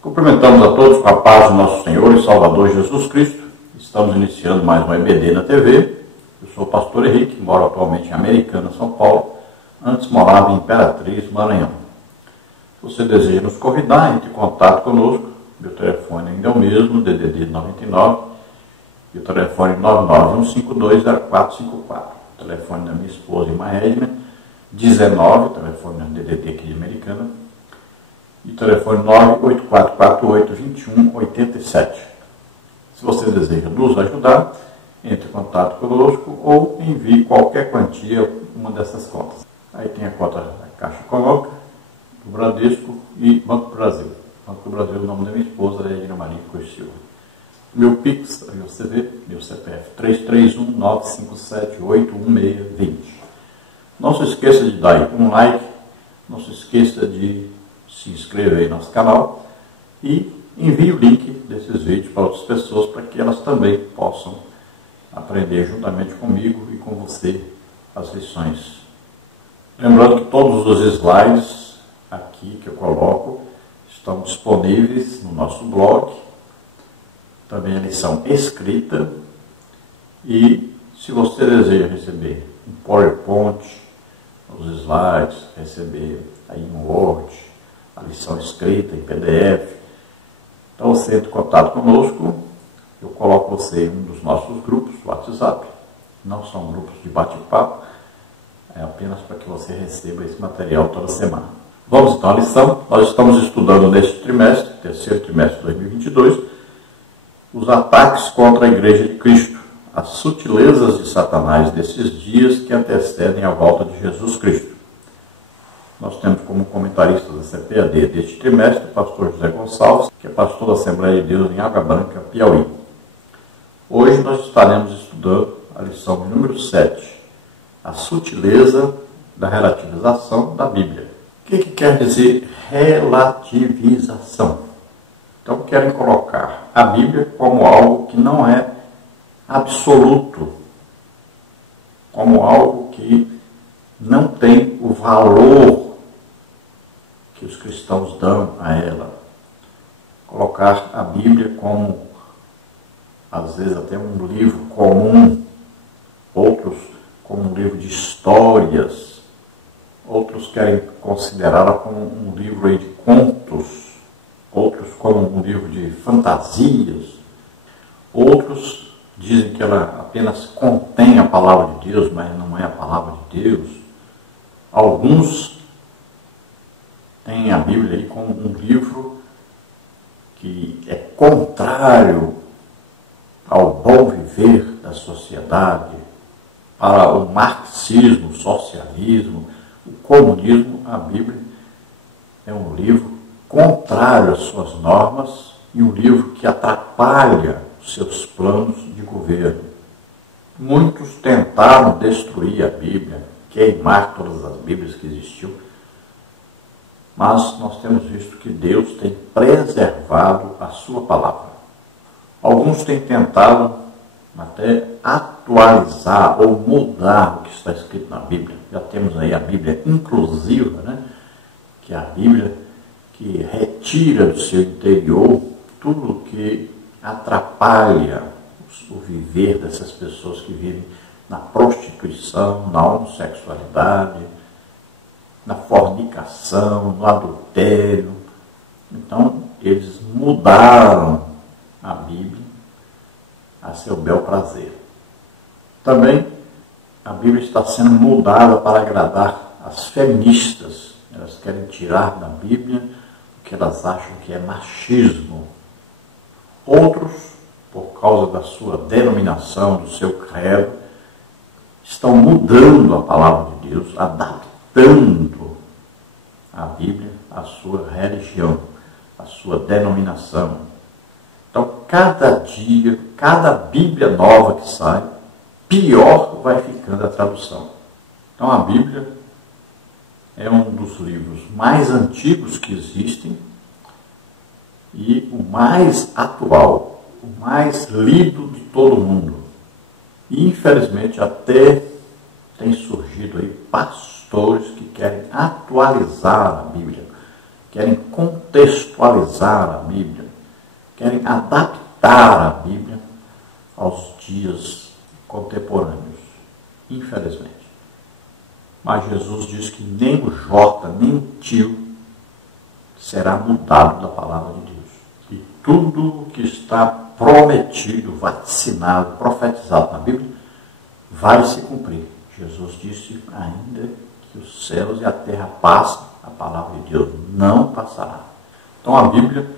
Cumprimentamos a todos com a paz do nosso Senhor e Salvador Jesus Cristo. Estamos iniciando mais um EBD na TV. Eu sou o pastor Henrique, moro atualmente em Americana, São Paulo. Antes morava em Imperatriz, Maranhão. Se você deseja nos convidar, entre em contato conosco. Meu telefone ainda é o mesmo, DDD 99. E o telefone 991520454. O telefone da minha esposa, Irmã Edna, 19, telefone da DDD aqui de Americana. E o telefone 98448-2187. Se você deseja nos ajudar, entre em contato conosco ou envie qualquer quantia uma dessas contas. Aí tem a conta da Caixa Econômica, do Bradesco e Banco do Brasil. Banco do Brasil é o nome da minha esposa, Edna Maria Coelho Silva. Meu Pix, aí você vê, meu CPF, 331-957-81620. Não se esqueça de dar um like, não se esqueça de se inscrever no nosso canal e envie o link desses vídeos para outras pessoas para que elas também possam aprender juntamente comigo e com você as lições. Lembrando que todos os slides aqui que eu coloco estão disponíveis no nosso blog, também a lição escrita, e se você deseja receber um PowerPoint, os slides, receber aí um Word, a lição escrita em PDF, então você entra em contato conosco, eu coloco você em um dos nossos grupos do WhatsApp. Não são grupos de bate-papo, é apenas para que você receba esse material toda semana. Vamos então à lição. Nós estamos estudando neste trimestre, terceiro trimestre de 2022, os ataques contra a Igreja de Cristo, as sutilezas de Satanás desses dias que antecedem a volta de Jesus Cristo. Nós temos como comentarista da CPAD deste trimestre o pastor José Gonçalves, que é pastor da Assembleia de Deus em Água Branca, Piauí. Hoje nós estaremos estudando a lição de número 7, a sutileza da relativização da Bíblia. O que quer dizer relativização? Então querem colocar a Bíblia como algo que não é absoluto, como algo que não tem o valor que os cristãos dão a ela. Colocar a Bíblia como, às vezes, até um livro comum, outros como um livro de histórias, outros querem considerá-la como um livro de contos, outros como um livro de fantasias, outros dizem que ela apenas contém a palavra de Deus, mas não é a palavra de Deus. Alguns têm a Bíblia aí como um livro que é contrário ao bom viver da sociedade, para o marxismo, o socialismo, o comunismo. A Bíblia é um livro contrário às suas normas e um livro que atrapalha os seus planos de governo. Muitos tentaram destruir a Bíblia, queimar todas as Bíblias que existiam, mas nós temos visto que Deus tem preservado a sua palavra. Alguns têm tentado até atualizar ou mudar o que está escrito na Bíblia. Já temos aí a Bíblia inclusiva, né? Que é a Bíblia que retira do seu interior tudo que atrapalha o viver dessas pessoas que vivem na prostituição, na homossexualidade, na fornicação, no adultério. Então, eles mudaram a Bíblia a seu bel prazer. Também, a Bíblia está sendo mudada para agradar as feministas. Elas querem tirar da Bíblia o que elas acham que é machismo. Outros, por causa da sua denominação, do seu credo, estão mudando a palavra de Deus, adaptando a Bíblia à sua religião, à sua denominação. Então, cada dia, cada Bíblia nova que sai, pior vai ficando a tradução. Então, a Bíblia é um dos livros mais antigos que existem e o mais atual, o mais lido de todo mundo. E, infelizmente, até tem surgido aí pastores que querem atualizar a Bíblia, querem contextualizar a Bíblia, querem adaptar a Bíblia aos dias contemporâneos, infelizmente. Mas Jesus diz que nem o Jota, nem o tio será mudado da palavra de Deus. E tudo que está prometido, vacinado, profetizado na Bíblia, vai se cumprir. Jesus disse, ainda que os céus e a terra passem, a palavra de Deus não passará. Então a Bíblia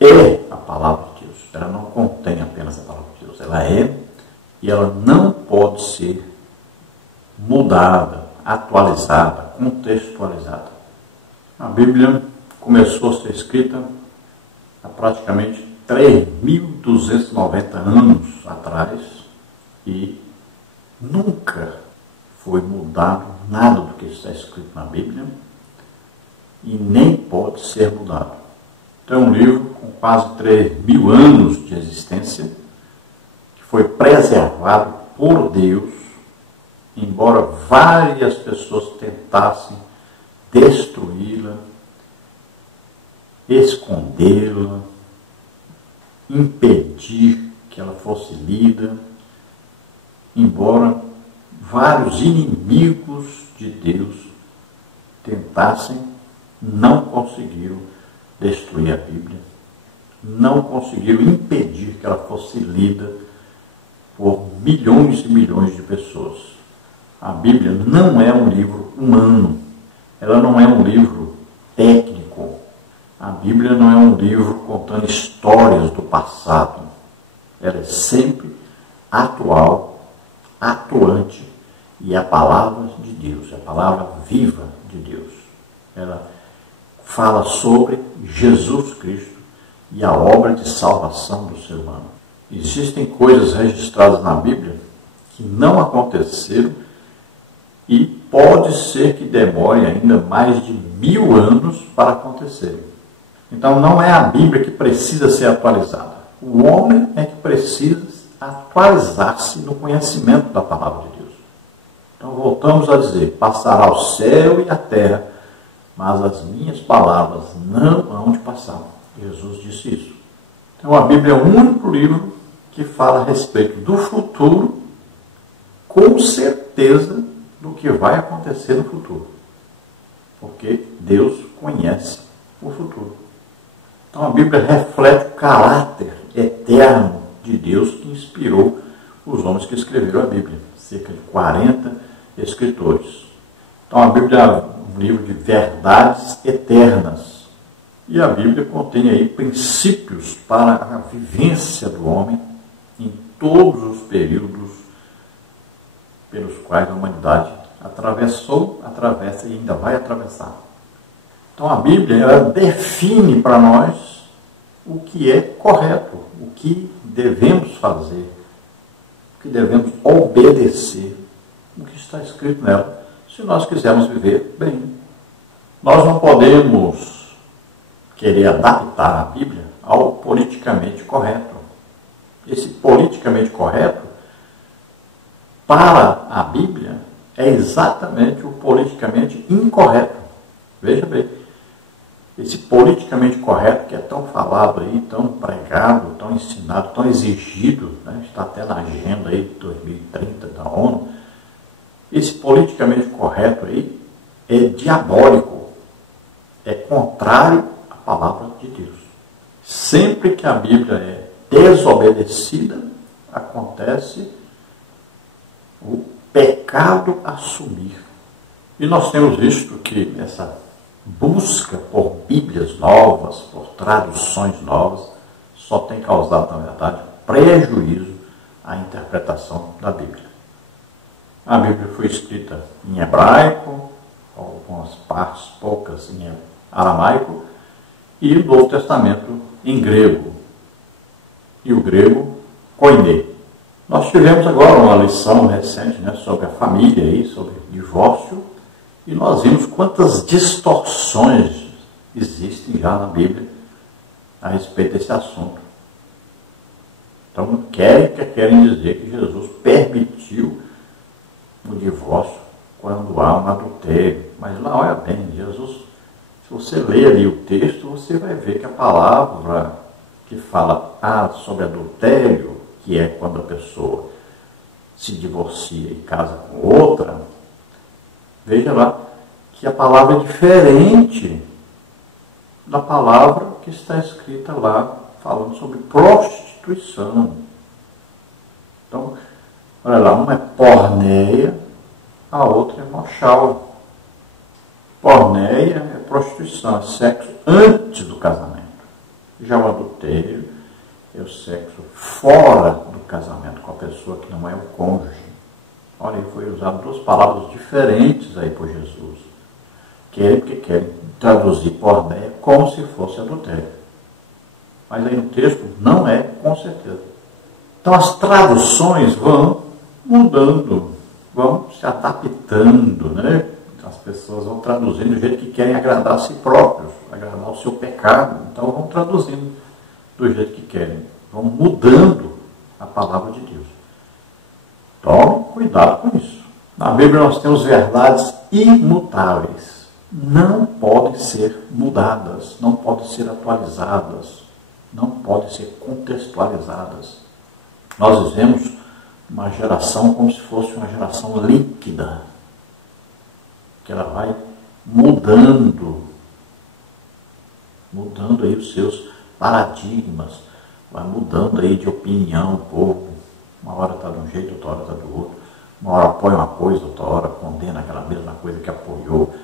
é a palavra de Deus. Ela não contém apenas a palavra de Deus. Ela é e ela não pode ser mudada, atualizada, contextualizada. A Bíblia começou a ser escrita há praticamente 3.290 anos atrás e nunca foi mudado nada do que está escrito na Bíblia e nem pode ser mudado. Então é um livro com quase 3.000 anos de existência que foi preservado por Deus, embora várias pessoas tentassem destruí-la, escondê-la, impedir que ela fosse lida, embora vários inimigos de Deus tentassem, não conseguiram destruir a Bíblia, não conseguiram impedir que ela fosse lida por milhões e milhões de pessoas. A Bíblia não é um livro humano, ela não é um livro técnico, a Bíblia não é um livro contando histórias do passado, ela é sempre atual, atuante, e é a palavra de Deus, é a palavra viva de Deus. Ela fala sobre Jesus Cristo e a obra de salvação do ser humano. Existem coisas registradas na Bíblia que não aconteceram e pode ser que demore ainda mais de 1000 anos para acontecerem. Então não é a Bíblia que precisa ser atualizada. O homem é que precisa atualizar-se no conhecimento da palavra de Deus. Então voltamos a dizer, passará o céu e a terra, mas as minhas palavras não hão de passar. Jesus disse isso. Então a Bíblia é o único livro que fala a respeito do futuro, com certeza do que vai acontecer no futuro. Porque Deus conhece o futuro. Então a Bíblia reflete o caráter eterno de Deus que inspirou os homens que escreveram a Bíblia. Cerca de 40 escritores. Então a Bíblia é um livro de verdades eternas. E a Bíblia contém aí princípios para a vivência do homem em todos os períodos pelos quais a humanidade atravessou, atravessa e ainda vai atravessar. Então a Bíblia ela define para nós o que é correto, o que devemos fazer, o que devemos obedecer, o que está escrito nela, se nós quisermos viver bem. Nós não podemos querer adaptar a Bíblia ao politicamente correto. Esse politicamente correto, para a Bíblia, é exatamente o politicamente incorreto. Veja bem, esse politicamente correto que é tão falado aí, tão pregado, tão ensinado, tão exigido, né? Está até na agenda aí de 2030 da ONU, esse politicamente correto aí é diabólico, é contrário à palavra de Deus. Sempre que a Bíblia é desobedecida, acontece o pecado assumir. E nós temos visto que essa busca por Bíblias novas, por traduções novas, só tem causado, na verdade, prejuízo à interpretação da Bíblia. A Bíblia foi escrita em hebraico, algumas partes, poucas em aramaico, e o Novo Testamento em grego. E o grego, koiné. Nós tivemos agora uma lição recente, né, sobre a família, aí, sobre divórcio, e nós vimos quantas distorções existem já na Bíblia a respeito desse assunto. Então, querem dizer que Jesus permitiu o divórcio quando há um adultério. Mas lá, olha bem, Jesus, se você lê ali o texto, você vai ver que a palavra que fala sobre adultério, que é quando a pessoa se divorcia e casa com outra, veja lá que a palavra é diferente da palavra que está escrita lá, falando sobre prostituição. Então, olha lá, uma é porneia, a outra é mochal. Porneia é prostituição, é sexo antes do casamento. Já o adultério é o sexo fora do casamento, com a pessoa que não é o cônjuge. Olha, aí foi usado duas palavras diferentes aí por Jesus. Querem porque querem traduzir porneia como se fosse adultério. Mas aí no texto não é, com certeza. Então as traduções vão mudando, vão se adaptando, né? As pessoas vão traduzindo do jeito que querem agradar a si próprios, agradar o seu pecado. Então vão traduzindo do jeito que querem, vão mudando a palavra de Deus. Tome cuidado com isso. Na Bíblia nós temos verdades imutáveis. Não podem ser mudadas, não podem ser atualizadas, não podem ser contextualizadas. Nós vivemos uma geração como se fosse uma geração líquida, que ela vai mudando aí os seus paradigmas, vai mudando aí de opinião um pouco. Uma hora está de um jeito, outra hora está do outro. Uma hora apoia uma coisa, outra hora condena aquela mesma coisa que apoiou.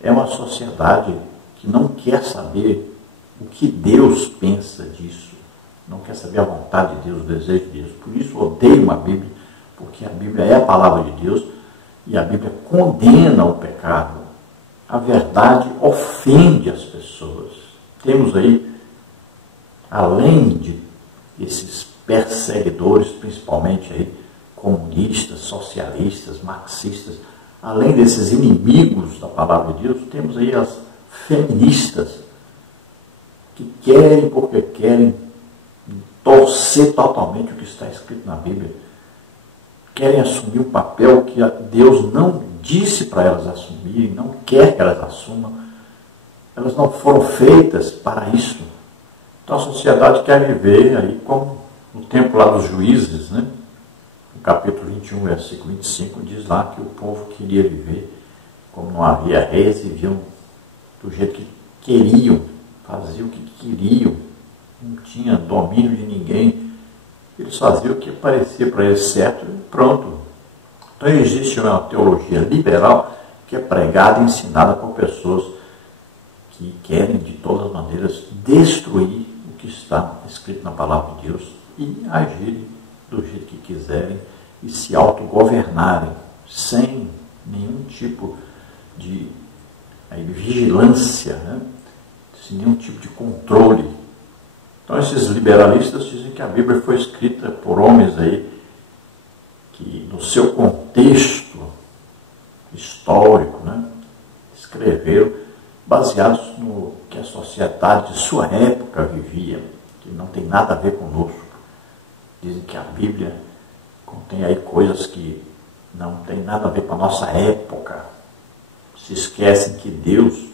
É uma sociedade que não quer saber o que Deus pensa disso, não quer saber a vontade de Deus, o desejo de Deus. Por isso odeio a Bíblia, porque a Bíblia é a palavra de Deus e a Bíblia condena o pecado. A verdade ofende as pessoas. Temos aí, além de esses perseguidores, principalmente aí, comunistas, socialistas, marxistas, além desses inimigos da palavra de Deus, temos aí as feministas, que querem, porque querem, torcer totalmente o que está escrito na Bíblia. Querem assumir um papel que Deus não disse para elas assumirem, não quer que elas assumam. Elas não foram feitas para isso. Então a sociedade quer viver aí como no tempo lá dos juízes, né? No capítulo 21, versículo 25, diz lá que o povo queria viver como não havia reis, e viviam do jeito que queriam, faziam o que queriam, não tinha domínio de ninguém, eles faziam o que parecia para eles certo e pronto. Então existe uma teologia liberal que é pregada e ensinada por pessoas que querem de todas as maneiras destruir o que está escrito na palavra de Deus e agirem do jeito que quiserem e se autogovernarem sem nenhum tipo de vigilância, né? Sem nenhum tipo de controle. Então esses liberalistas dizem que a Bíblia foi escrita por homens aí que no seu contexto histórico, né, escreveram baseados no que a sociedade de sua época vivia, que não tem nada a ver conosco. Dizem que a Bíblia contém aí coisas que não tem nada a ver com a nossa época. Se esquecem que Deus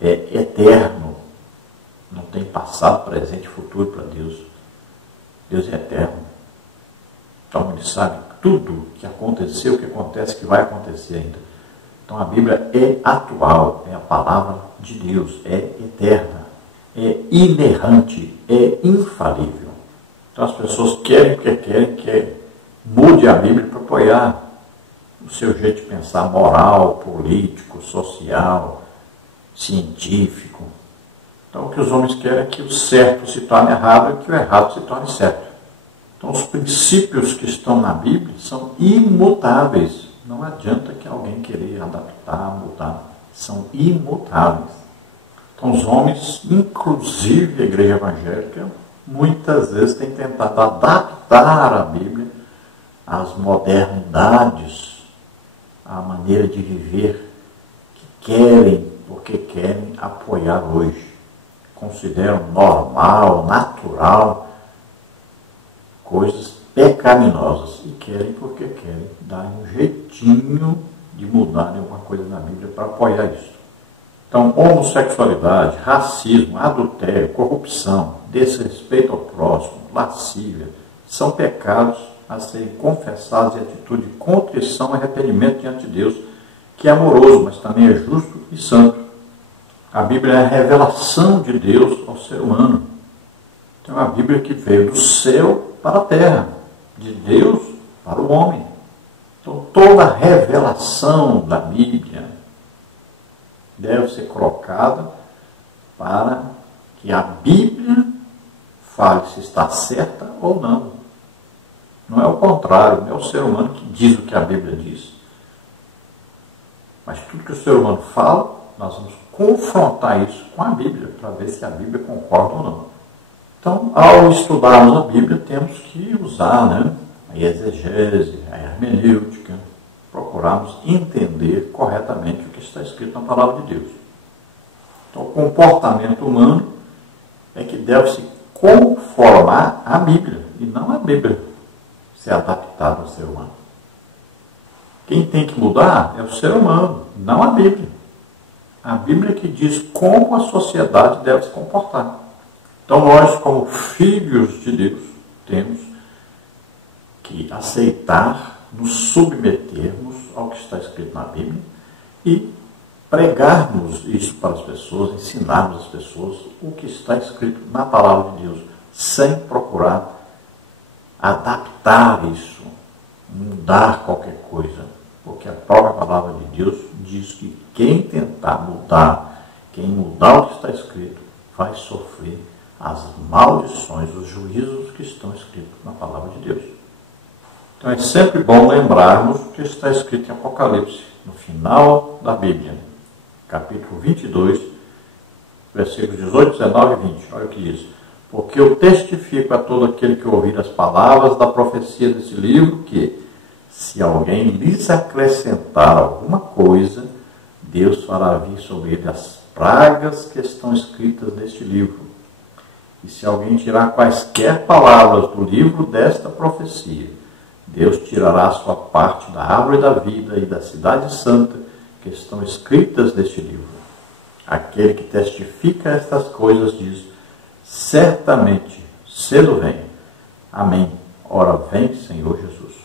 é eterno, não tem passado, presente e futuro para Deus. Deus é eterno. Então ele sabe tudo que aconteceu, o que acontece, que vai acontecer ainda. Então a Bíblia é atual, é a palavra de Deus, é eterna, é inerrante, é infalível. Então as pessoas querem que mude a Bíblia para apoiar o seu jeito de pensar moral, político, social, científico. Então o que os homens querem é que o certo se torne errado e que o errado se torne certo. Então os princípios que estão na Bíblia são imutáveis. Não adianta que alguém querer adaptar, mudar. São imutáveis. Então os homens, inclusive a igreja evangélica, muitas vezes têm tentado adaptar a Bíblia às modernidades, à maneira de viver que querem, porque querem apoiar hoje. Consideram normal, natural, coisas pecaminosas e querem porque querem dar um jeitinho de mudar alguma coisa na Bíblia para apoiar isso. Então, homossexualidade, racismo, adultério, corrupção, desrespeito ao próximo, lascívia, são pecados a serem confessados em atitude de contrição e arrependimento diante de Deus, que é amoroso, mas também é justo e santo. A Bíblia é a revelação de Deus ao ser humano. Então, é uma Bíblia que veio do céu para a terra, de Deus para o homem. Então, toda a revelação da Bíblia deve ser colocada para que a Bíblia fale se está certa ou não. Não é o contrário, não é o ser humano que diz o que a Bíblia diz. Mas tudo que o ser humano fala, nós vamos confrontar isso com a Bíblia, para ver se a Bíblia concorda ou não. Então, ao estudarmos a Bíblia, temos que usar a exegese, a hermenêutica, procurarmos entender corretamente o que está escrito na palavra de Deus. Então, o comportamento humano é que deve se conformar à Bíblia, e não a Bíblia ser adaptada ao ser humano. Quem tem que mudar é o ser humano, não a Bíblia. A Bíblia que diz como a sociedade deve se comportar. Então, nós, como filhos de Deus, temos que aceitar, nos submetermos ao que está escrito na Bíblia e pregarmos isso para as pessoas, ensinarmos as pessoas o que está escrito na palavra de Deus, sem procurar adaptar isso, mudar qualquer coisa, porque a própria palavra de Deus diz que quem tentar mudar, quem mudar o que está escrito, vai sofrer as maldições, os juízos que estão escritos na palavra de Deus. Então é sempre bom lembrarmos o que está escrito em Apocalipse, no final da Bíblia, capítulo 22, versículos 18, 19 e 20. Olha o que diz. Porque eu testifico a todo aquele que ouvir as palavras da profecia desse livro que, se alguém lhes acrescentar alguma coisa, Deus fará vir sobre ele as pragas que estão escritas neste livro. E se alguém tirar quaisquer palavras do livro desta profecia, Deus tirará a sua parte da árvore da vida e da cidade santa que estão escritas neste livro. Aquele que testifica estas coisas diz: certamente, cedo vem. Amém. Ora vem, Senhor Jesus.